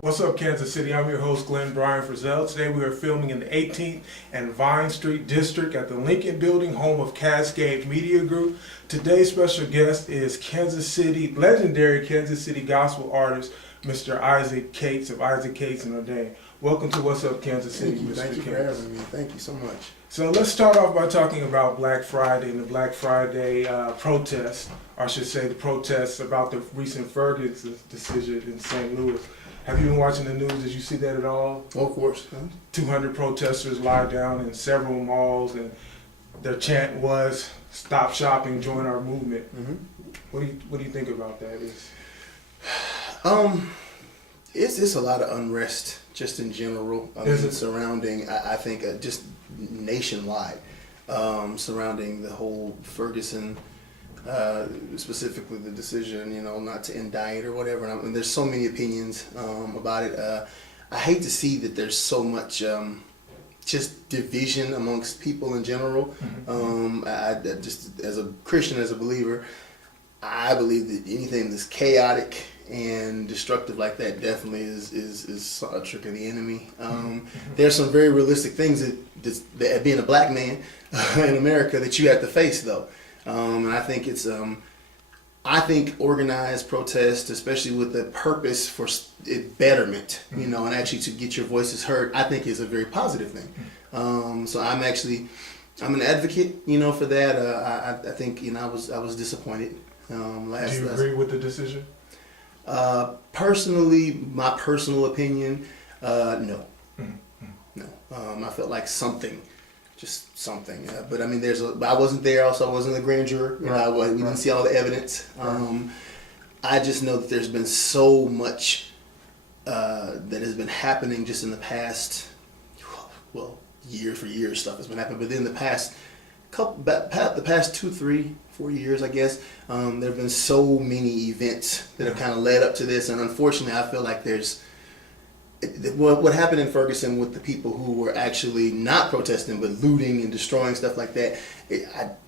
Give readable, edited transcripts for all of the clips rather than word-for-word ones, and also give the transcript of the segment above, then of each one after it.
What's up, Kansas City? I'm your host, Glenn Brian Frizzell. Today we are filming in the 18th and Vine Street District at the Lincoln Building, home of Cascade Media Group. Today's special guest is legendary Kansas City gospel artist, Mr. Issac Cates of Issac Cates and Ordained. Welcome to What's Up, Kansas City, Mr. Thank you for having me. Thank you so much. So let's start off by talking about Black Friday and the Black Friday protests, or I should say the protests about the recent Ferguson decision in St. Louis. Have you been watching the news? Did you see that at all? Oh, of course. 200 protesters lied down in several malls, and their chant was "Stop shopping, join our movement." Mm-hmm. What do you think about that? It's a lot of unrest just in general. Surrounding, I think, just nationwide, surrounding the whole Ferguson. Specifically the decision, not to indict or whatever. And there's so many opinions about it. I hate to see that there's so much just division amongst people in general. I just as a Christian, as a believer, I believe that anything that's chaotic and destructive like that definitely is a trick of the enemy. There's some very realistic things that being a black man in America that you have to face, though. And I think it's, I think organized protest, especially with the purpose for betterment, and actually to get your voices heard, I think is a very positive thing. So I'm an advocate, for that. I think, I was disappointed. Do you agree with the decision? Personally, my personal opinion, no. No. I felt like something. Just something, but I mean, I wasn't there. Also, I wasn't the grand juror. We didn't see all the evidence. I just know that there's been so much that has been happening just in the past, years stuff has been happening. But then the past 2, 3, 4 years, I guess, there have been so many events that have kind of led up to this, and unfortunately, I feel like there's. What happened in Ferguson with the people who were actually not protesting but looting and destroying stuff like that,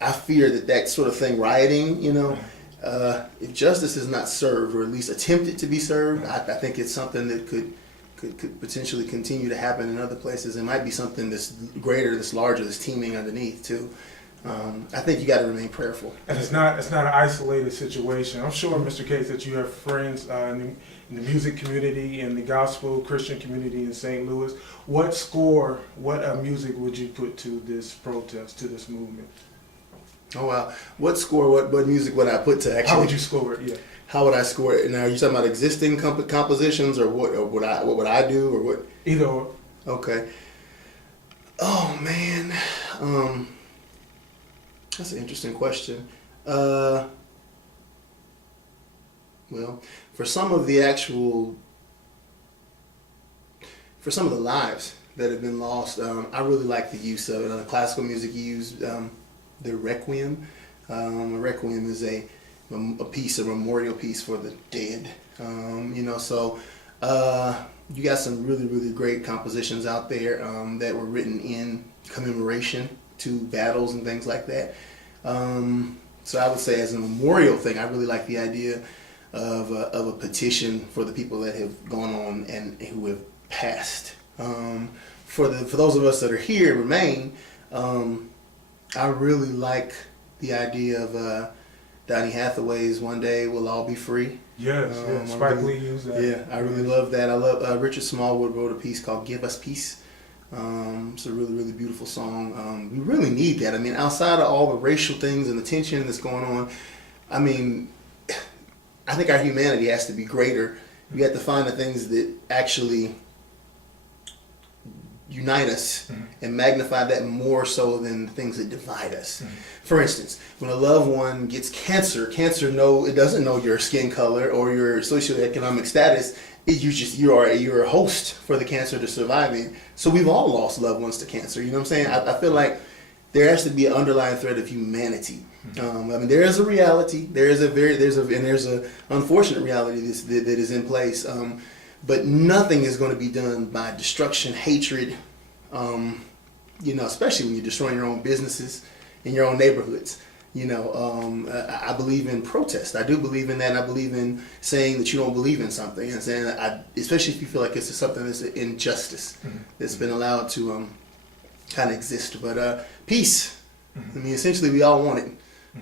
I fear that sort of thing, rioting, if justice is not served, or at least attempted to be served, I think it's something that could potentially continue to happen in other places. It might be something that's greater, that's larger, that's teeming underneath too. I think you got to remain prayerful. And it's not an isolated situation. I'm sure, Mr. Cates, that you have friends in the music community and the gospel Christian community in St. Louis. What music would you put to this protest, to this movement? Oh wow! What music would I put to actually? How would you score it? Yeah. How would I score it? Now, are you talking about existing compositions, or what? Or what would I do, or what? Either or. Okay. Oh man. That's an interesting question. Well, for some of the lives that have been lost, I really like the use of it. The classical music used, the Requiem. A Requiem is a memorial piece for the dead. So you got some really, really great compositions out there that were written in commemoration to battles and things like that. So I would say, as a memorial thing, I really like the idea of a petition for the people that have gone on and who have passed. For those of us that are here and remain, I really like the idea of Donny Hathaway's "One Day We'll All Be Free." Yes, Spike Lee used that. Yeah, I really love that. I love Richard Smallwood wrote a piece called "Give Us Peace." It's a really, really beautiful song. We really need that. I mean, outside of all the racial things and the tension that's going on, I mean, I think our humanity has to be greater. We have to find the things that actually unite us and magnify that more so than the things that divide us. For instance, when a loved one gets cancer, it doesn't know your skin color or your socioeconomic status. You're a host for the cancer to survive in. So we've all lost loved ones to cancer. You know what I'm saying? I feel like there has to be an underlying thread of humanity. I mean, there is a reality. There's an unfortunate reality that is in place. But nothing is going to be done by destruction, hatred. Especially when you're destroying your own businesses in your own neighborhoods. I believe in protest. I do believe in that. And I believe in saying that you don't believe in something, and saying that especially if you feel like it's something that's an injustice that's been allowed to kind of exist. But peace. I mean, essentially, we all want it.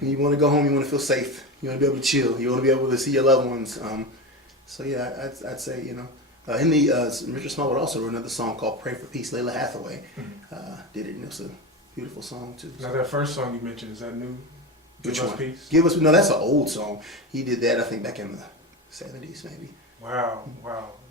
You want to go home. You want to feel safe. You want to be able to chill. You want to be able to see your loved ones. So yeah, I'd say in the Richard Smallwood also wrote another song called "Pray for Peace." Layla Hathaway did it, and it was a beautiful song too. Now that first song you mentioned, is that new? Which Give Us one? Peace? Give Us. No, that's an old song. He did that I think back in the 70s maybe. Wow,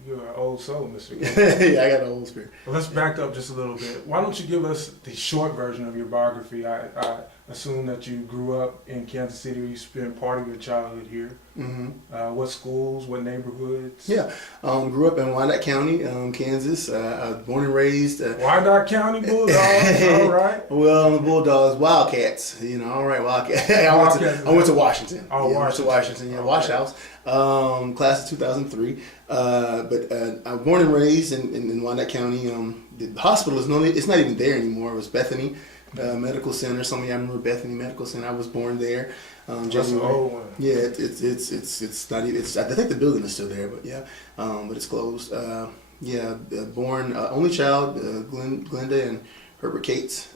you're an old soul, Mr. Yeah, I got an old spirit. Well, let's back up just a little bit. Why don't you give us the short version of your biography? I assume that you grew up in Kansas City, or you spent part of your childhood here. Mm-hmm. What schools, what neighborhoods? Yeah, grew up in Wyandotte County, Kansas. I was born and raised. Wyandotte County Bulldogs, all right. Well, the Bulldogs, Wildcats, all right, Wildcats. I went to Washington. Oh, yeah, Washington. I went to Washington, yeah, Wash House, class of 2003. But I was born and raised in Wyandotte County. The hospital it's not even there anymore. It was Bethany Medical Center. Some of y'all remember Bethany Medical Center. I was born there. That's an old one. Yeah, it's not even. I think the building is still there, but yeah, but it's closed. Born only child, Glenda and Herbert Cates.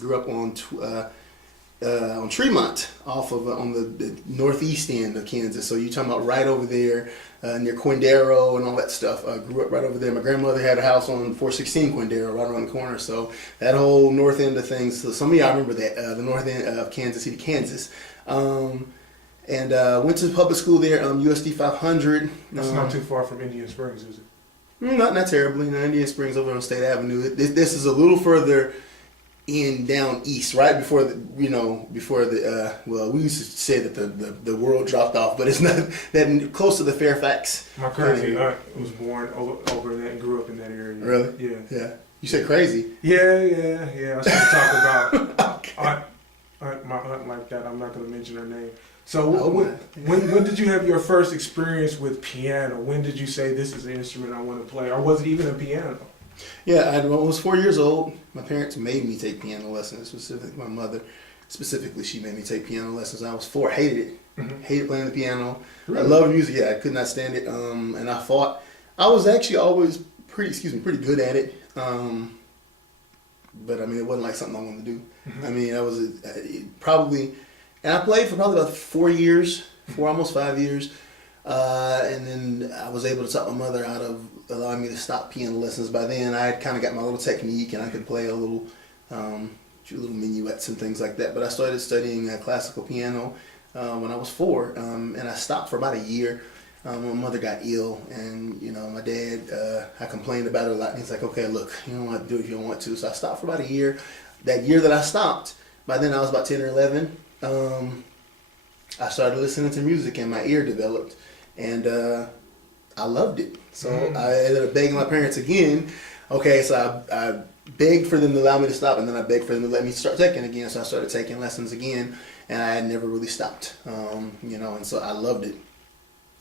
Grew up on Tremont, off of on the northeast end of Kansas. So you're talking about right over there near Quindaro and all that stuff. Grew up right over there. My grandmother had a house on 416 Quindaro, right around the corner. So that whole north end of things. So some of y'all remember that the north end of Kansas City, Kansas. And went to public school there, USD 500. That's not too far from Indian Springs, is it? Not terribly. Indian Springs over on State Avenue. This is a little further down east, right before we used to say that the world dropped off, but it's not that close to the Fairfax. My crazy aunt was born over there and grew up in that area. Really? Yeah. You said crazy? Yeah. I should talk about Okay. my aunt like that. I'm not going to mention her name. So when did you have your first experience with piano? When did you say this is the instrument I want to play, or was it even a piano? Yeah, I was 4 years old. My parents made me take piano lessons. Specifically, my mother, she made me take piano lessons. I was 4, hated it. Mm-hmm. Hated playing the piano. Really? I loved music. Yeah, I could not stand it. And I fought. I was actually always pretty good at it. But I mean, it wasn't like something I wanted to do. Mm-hmm. I mean, I was probably, and I played for probably about 4 years, almost 5 years. And then I was able to talk my mother out of allowing me to stop piano lessons. By then, I had kind of got my little technique, and I could play a little minuets and things like that. But I started studying classical piano when I was 4, and I stopped for about a year. My mother got ill, and my dad, I complained about it a lot. And he's like, "Okay, look, you don't want to do it if you don't want to." So I stopped for about a year. That year that I stopped, by then I was about 10 or 11. I started listening to music, and my ear developed, and I loved it. So I ended up begging my parents again. Okay, so I begged for them to allow me to stop, and then I begged for them to let me start taking again. So I started taking lessons again, and I had never really stopped. And so I loved it.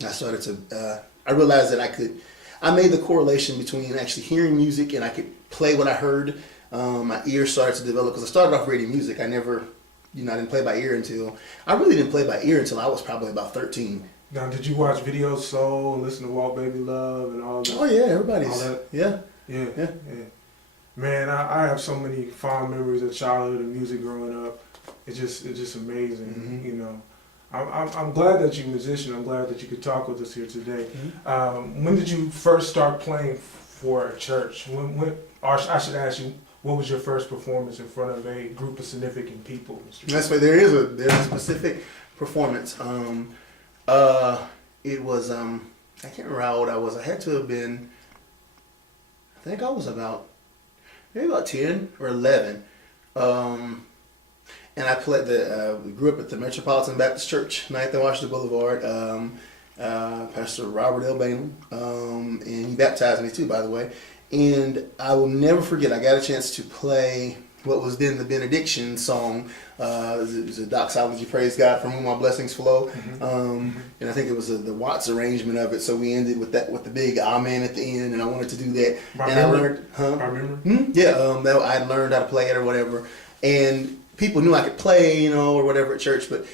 I started to. I realized that I made the correlation between actually hearing music and I could play what I heard. My ears started to develop because I started off reading music. I never, I didn't play by ear until I was probably about 13. Now, did you watch Video Soul and listen to Walk Baby Love and all that? Oh yeah, everybody's. All that? Yeah. Man, I have so many fond memories of childhood and music growing up. It's just amazing, Mm-hmm. I'm glad that you're a musician. I'm glad that you could talk with us here today. Mm-hmm. When did you first start playing for a church? Or I should ask you, what was your first performance in front of a group of significant people, Mr. That's why there's a specific performance. It was I can't remember how old I was. I had to have been. I think I was maybe about 10 or 11. And I played we grew up at the Metropolitan Baptist Church, 9th and Washington Boulevard. Pastor Robert L. Bainland, and he baptized me too, by the way. And I will never forget, I got a chance to play what was then the benediction song. It was a doxology, praise God, from whom all blessings flow. And I think it was the Watts arrangement of it. So we ended with the big amen at the end, and I wanted to do that. I learned, remember. I had learned how to play it or whatever. And people knew I could play, or whatever at church, but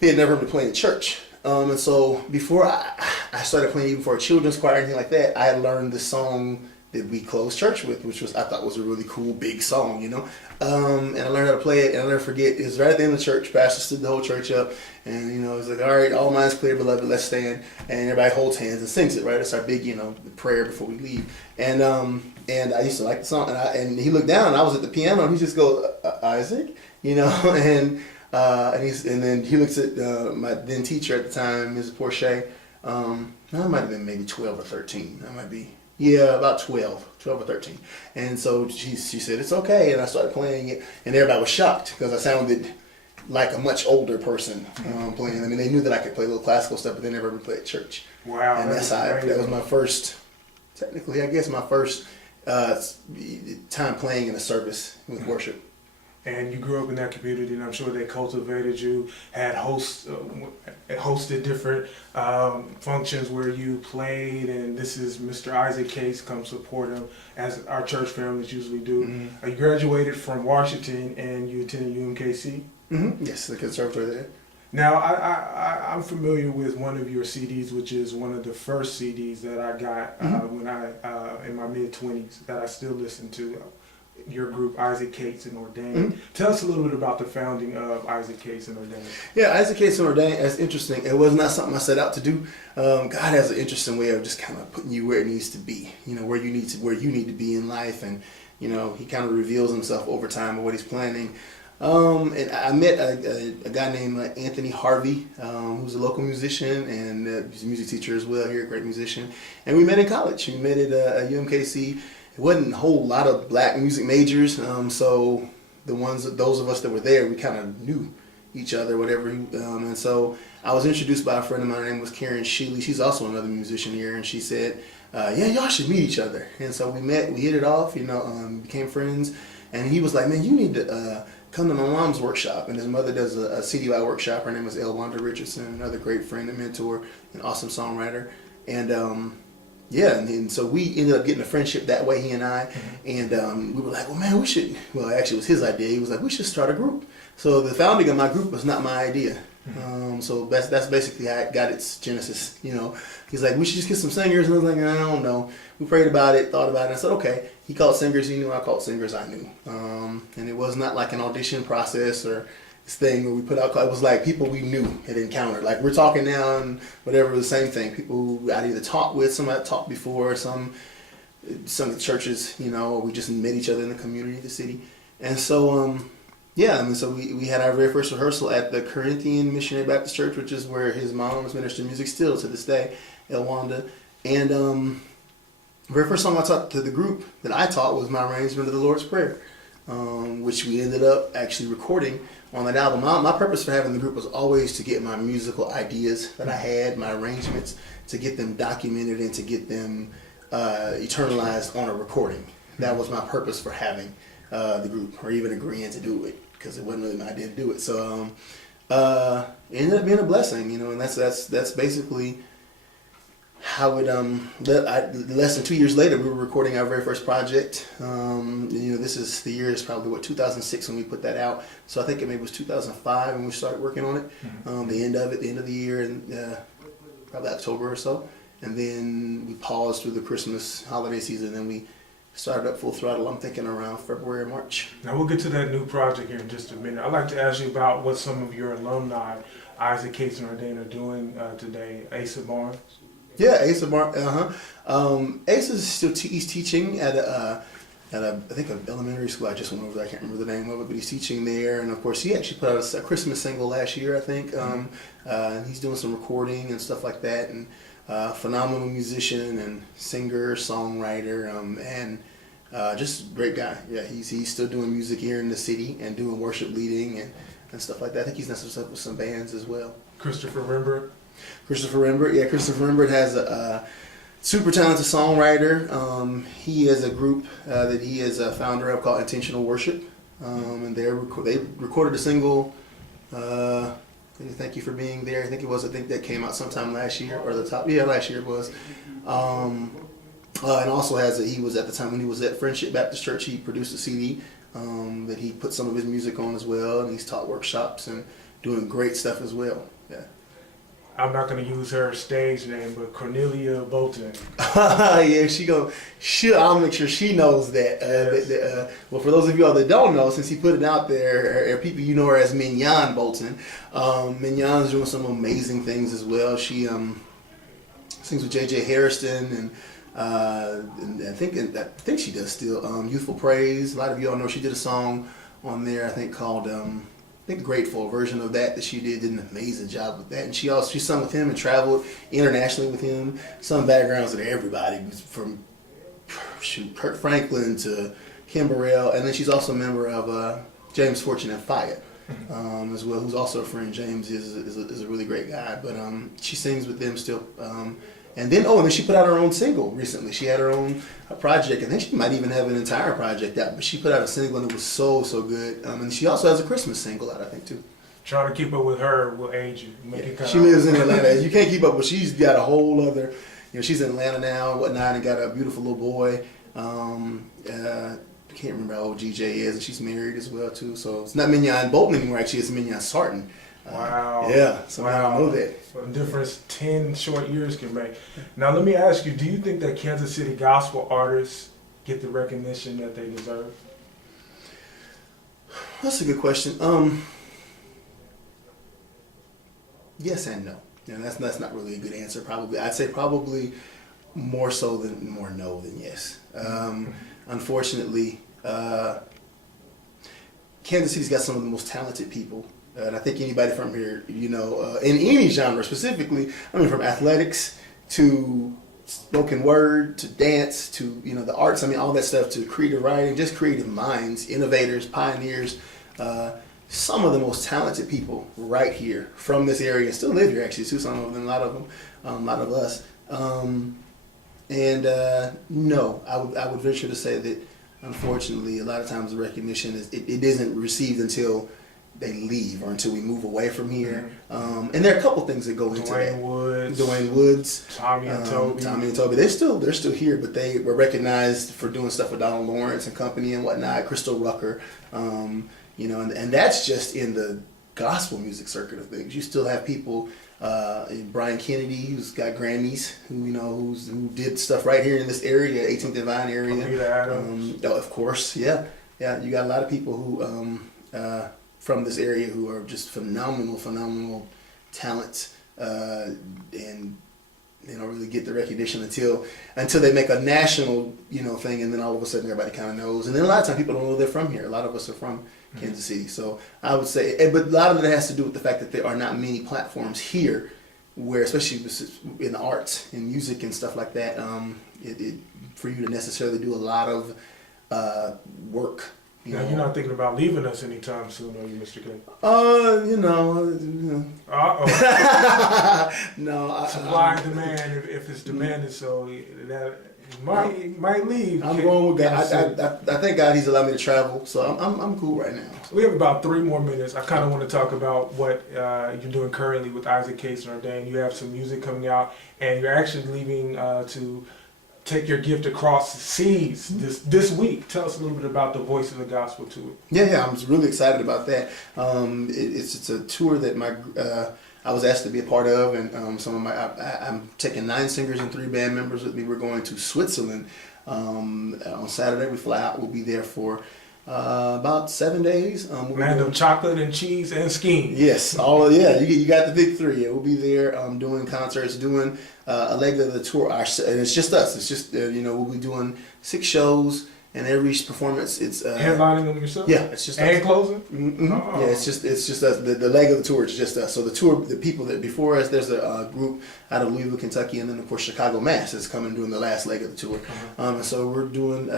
they had never heard me play in church. And so before I started playing even for a children's choir or anything like that, I had learned the song that we closed church with, which I thought was a really cool, big song, And I learned how to play it, and I'll never forget, it was right at the end of the church. Pastor stood the whole church up, and, he was like, all right, all minds clear, beloved, let's stand. And everybody holds hands and sings it, right? It's our big, prayer before we leave. And I used to like the song, and he looked down, and I was at the piano, and he just goes, Isaac, and then he looks at my then teacher at the time, Ms. Porche. I might have been maybe 12 or 13. I might be, about 12 or 13. And so she said, it's okay. And I started playing it, and everybody was shocked because I sounded like a much older person playing. I mean, they knew that I could play a little classical stuff, but they never played at church. Wow. And that was my first, technically, I guess, my first time playing in a service with worship. And you grew up in that community, and I'm sure they cultivated you, had hosted different functions where you played, and this is Mr. Isaac Case, come support him, as our church families usually do. Mm-hmm. You graduated from Washington, and you attended UMKC? Mm-hmm. Yes, the conservatory there. Now, I'm familiar with one of your CDs, which is one of the first CDs that I got when in my mid-20s, that I still listen to. Your group, Isaac Cates and Ordained. Mm-hmm. Tell us a little bit about the founding of Isaac Cates and Ordained. Yeah, Isaac Cates and Ordained, that's interesting. It was not something I set out to do. God has an interesting way of just kind of putting you where it needs to be, where you need to be in life. And, he kind of reveals himself over time and what he's planning. And I met a guy named Anthony Harvey, who's a local musician, and he's a music teacher as well here, a great musician. And we met in college. We met at UMKC. It wasn't a whole lot of black music majors, so those of us that were there, we kind of knew each other, whatever. And so I was introduced by a friend of mine. Her name was Karen Sheely. She's also another musician here, and she said, "Yeah, y'all should meet each other." And so we met. We hit it off. Became friends. And he was like, "Man, you need to come to my mom's workshop." And his mother does a CDY workshop. Her name is Elwanda Richardson, another great friend and mentor, an awesome songwriter, and. Yeah, and so we ended up getting a friendship that way, he and I, and we were like, well, man, actually it was his idea. He was like, we should start a group. So the founding of my group was not my idea. So that's basically how it got its genesis, He's like, we should just get some singers, and I was like, I don't know. We prayed about it, thought about it, and I said, okay. He called singers he knew, I called singers I knew. And it was not like an audition process or this thing where we put out, it was like people we knew had encountered. Like we're talking now and whatever, the same thing. People who I'd either talked with, some I'd talked before, some of the churches, or we just met each other in the community, the city. And so, so we had our very first rehearsal at the Corinthian Missionary Baptist Church, which is where his mom is ministering music still to this day, Elwanda. And the very first song I taught to the group that I taught was my arrangement of the Lord's Prayer, which we ended up actually recording on that album. My purpose for having the group was always to get my musical ideas that I had, my arrangements, to get them documented and to get them eternalized on a recording. That was my purpose for having the group, or even agreeing to do it, because it wasn't really my idea to do it. So it ended up being a blessing, and that's basically how it less than 2 years later we were recording our very first project. This is the year is probably 2006 when we put that out, so I think it maybe was 2005 when we started working on it. The end of the year, and probably October or so, and then we paused through the Christmas holiday season, and then we started up full throttle, I'm thinking around February or March. Now we'll get to that new project here in just a minute. I'd like to ask you about what some of your alumni, Isaac Cates and Ordained, are doing today. Asa Barnes. Yeah, Asa Barnes. Asa is still he's teaching at I think an elementary school. I just went over there. I can't remember the name of it, but he's teaching there. And of course, he actually put out a Christmas single last year, I think. And he's doing some recording and stuff like that. And phenomenal musician and singer, songwriter, and just great guy. Yeah, he's still doing music here in the city and doing worship leading and stuff like that. I think he's done some stuff with some bands as well. Christopher Rembert. Christopher Rembert has a super talented songwriter. He has a group that he is a founder of called Intentional Worship, and they recorded a single. Thank you for being there. I think that came out sometime last year, or last year it was. And also he was at the time when he was at Friendship Baptist Church. He produced a CD that he put some of his music on as well, and he's taught workshops and doing great stuff as well. Yeah. I'm not going to use her stage name, but Cornelia Bolton. Yeah, I'll make sure she knows that. Yes. Well, for those of you all that don't know, since he put it out there, people, you know her as Mignon Bolton. Mignon's doing some amazing things as well. She sings with J.J. Hairston, and I think she does still Youthful Praise. A lot of you all know she did a song on there, I think called Grateful, a version of that she did an amazing job with that. And she sung with him and traveled internationally with him. Some backgrounds of everybody, from Kurt Franklin to Kim Burrell, and then she's also a member of James Fortune and Fayette as well, who's also a friend. James is a really great guy, but she sings with them still. And then she put out her own single recently. She had her own project. I think she might even have an entire project out. But she put out a single and it was so good. And she also has a Christmas single out, I think, too. Trying to keep up with her will age you. She lives in Atlanta. You can't keep up with. She's got a whole other. She's in Atlanta now and whatnot, and got a beautiful little boy. I can't remember how old GJ is, and she's married as well too. So it's not Mignon Bolton anymore. Actually, it's Mignon Sarton. Wow. Yeah, so I know that. What a difference 10 short years can make. Now, let me ask you, do you think that Kansas City gospel artists get the recognition that they deserve? That's a good question. Yes and no. That's not really a good answer, probably. I'd say probably more no than yes. Unfortunately, Kansas City's got some of the most talented people. And I think anybody from here, in any genre specifically, from athletics to spoken word to dance to, the arts, all that stuff, to creative writing, just creative minds, innovators, pioneers, some of the most talented people right here from this area still live here, actually, too, some of them, a lot of them, a lot of us. No, I would venture to say that, unfortunately, a lot of times the recognition it isn't received until they leave or until we move away from here. And there are a couple things that go into that. Dwayne Woods, Tommy and Toby. They're still here, but they were recognized for doing stuff with Donald Lawrence and company and whatnot. Crystal Rucker, and that's just in the gospel music circuit of things. You still have people. Brian Kennedy, who's got Grammys, who did stuff right here in this area, 18th and Vine area. Peter Adams. Of course, yeah. You got a lot of people who from this area who are just phenomenal talents, and they don't really get the recognition until they make a national thing, and then all of a sudden everybody kind of knows. And then a lot of times people don't know they're from here. A lot of us are from Kansas City, so I would say, but a lot of it has to do with the fact that there are not many platforms here where, especially in the arts and music and stuff like that, for you to necessarily do a lot of work. Now, you're not thinking about leaving us anytime soon, are you, Mr. K? Uh-oh. No. Supply and demand, if it's demanded, so that might leave. I'm going with God. I thank God He's allowed me to travel, so I'm cool right now. We have about 3 more minutes. I kind of want to talk about what you're doing currently with Isaac Case and Ordained. You have some music coming out, and you're actually leaving to take your gift across the seas this week. Tell us a little bit about the Voice of the Gospel tour. Yeah, I'm really excited about that. It's a tour that I was asked to be a part of, and I'm taking 9 singers and 3 band members with me. We're going to Switzerland on Saturday. We fly out. We'll be there for about 7 days. Land of chocolate and cheese and skiing. Yes, you got the big 3. Yeah, we'll be there doing concerts, doing a leg of the tour, and it's just us. It's just we'll be doing 6 shows, and every performance it's headlining them yourself. Yeah, it's just and us. Closing. Mm-hmm. Oh. Yeah, it's just us. The leg of the tour is just us. So the tour, the people that before us, there's a group out of Louisville, Kentucky, and then of course Chicago Mass is coming doing the last leg of the tour. So we're doing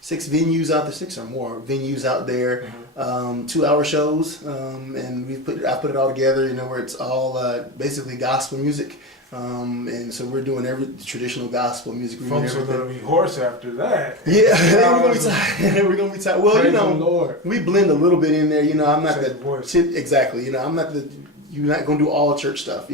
6 venues out there, 6 or more venues out there, 2-hour shows, and I put it all together, where it's all basically gospel music. And so we're doing every traditional gospel music. Folks are going to be hoarse after that. Yeah, we're going to be tired. We're going to be tired. Well, Lord. We blend a little bit in there. I'm not Exactly. I'm not you're not going to do all church stuff.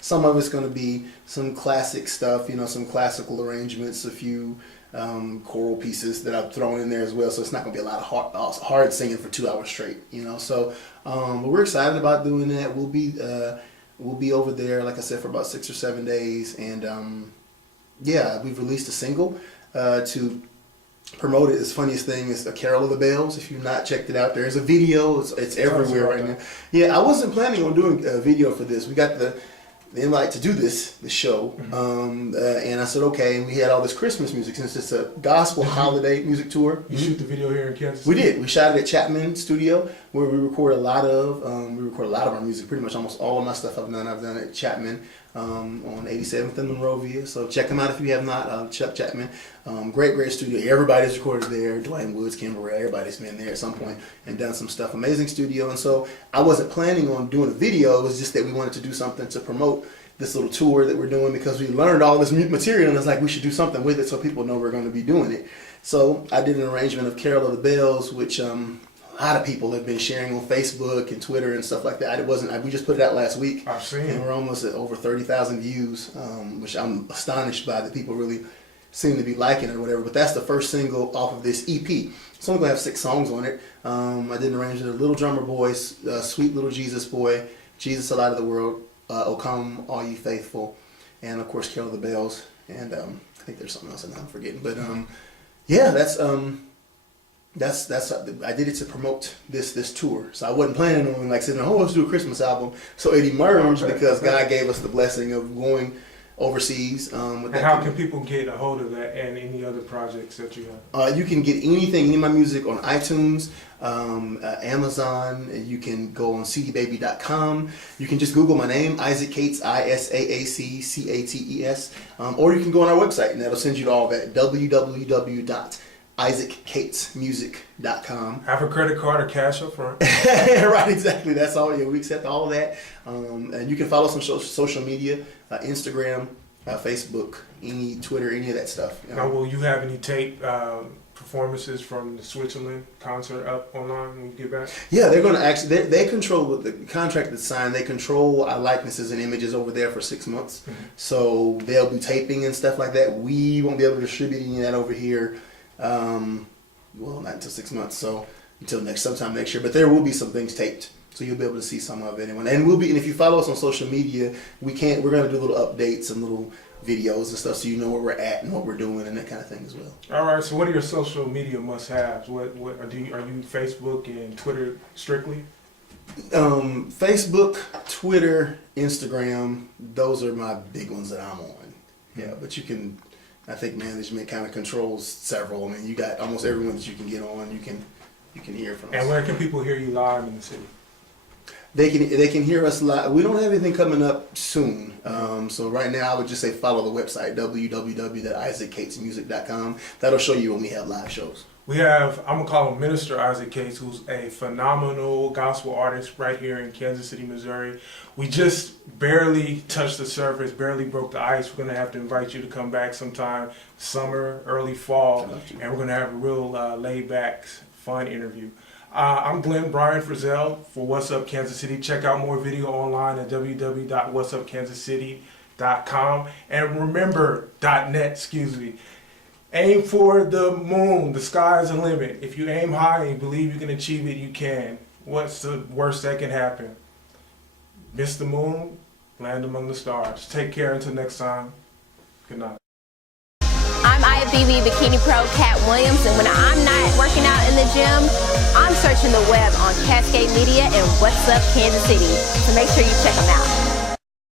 Some of it's going to be some classic stuff. Some classical arrangements, a few choral pieces that I've thrown in there as well. So it's not going to be a lot of hard singing for 2 hours straight, you know. So but we're excited about doing that. We'll be over there, like I said, for about 6 or 7 days, and yeah, we've released a single to promote it. The funniest thing is the Carol of the Bells. If you've not checked it out, there's a video. It's everywhere right now. Yeah, I wasn't planning on doing a video for this. We got the invite to do this show, and I said okay. And we had all this Christmas music since it's a gospel holiday music tour. You shoot the video here in Kansas City? We did. We shot it at Chapman Studio, where we record a lot of our music. Pretty much almost all of my stuff I've done at Chapman on 87th and Monrovia. So check them out if you have not. Chuck Chapman, great studio. Everybody's recorded there. Dwayne Woods, Kim Burrell, everybody's been there at some point and done some stuff. Amazing studio. And so I wasn't planning on doing a video. It was just that we wanted to do something to promote this little tour that we're doing, because we learned all this material and it's like we should do something with it so people know we're going to be doing it. So I did an arrangement of Carol of the Bells, which a lot of people have been sharing on Facebook and Twitter and stuff like that. We just put it out last week. I've seen and we're almost at over 30,000 views, which I'm astonished by, that people really seem to be liking it or whatever. But that's the first single off of this EP. It's only going to have 6 songs on it. I did an arrangement of Little Drummer Boys, Sweet Little Jesus Boy, Jesus, the Light of the World, O Come All Ye Faithful, and of course Carol of the Bells, and I think there's something else I'm forgetting, but yeah, that's I did it to promote this tour. So I wasn't planning on like saying, oh, let's do a Christmas album. So it emerged because God gave us the blessing of going overseas. And how can people get a hold of that and any other projects that you have? You can get any of my music on iTunes, Amazon. You can go on cdbaby.com. You can just Google my name, Isaac Cates, ISAACCATES, or you can go on our website and that'll send you to all that, www.isaaccatesmusic.com. Have a credit card or cash up front. Right, exactly. That's all. Yeah, we accept all of that. And you can follow us on social media, Instagram, Facebook, Twitter, any of that stuff. Now, will you have any tape performances from the Switzerland concert up online when you get back? Yeah, they're going to actually, they control, with the contract that's signed, they control our likenesses and images over there for 6 months. Mm-hmm. So they'll be taping and stuff like that. We won't be able to distribute any of that over here. Well, not until 6 months, so until sometime next year. But there will be some things taped, so you'll be able to see some of it. And if you follow us on social media, we're going to do little updates and little videos and stuff, so you know where we're at and what we're doing and that kind of thing as well. All right. So, what are your social media must-haves? Are you Facebook and Twitter strictly? Facebook, Twitter, Instagram. Those are my big ones that I'm on. Yeah, but you can. I think management kind of controls several. I mean, you got almost everyone that you can get on. You can hear from us. And where can people hear you live in the city? They can hear us live. We don't have anything coming up soon. So right now, I would just say follow the website, www.isaaccatesmusic.com. That'll show you when we have live shows. We have, I'm going to call him Minister Isaac Cates, who's a phenomenal gospel artist right here in Kansas City, Missouri. We just barely touched the surface, barely broke the ice. We're going to have to invite you to come back sometime, summer, early fall, and we're going to have a real laid-back, fun interview. I'm Glenn Bryan Frizzell for What's Up Kansas City. Check out more video online at www.whatsupkansascity.com and remember, .net, Aim for the moon. The sky's the limit. If you aim high and believe you can achieve it, you can. What's the worst that can happen? Miss the moon, land among the stars. Take care until next time. Good night. I'm IFBB Bikini Pro Cat Williams, and when I'm not working out in the gym, I'm searching the web on Cascade Media and What's Up Kansas City. So make sure you check them out.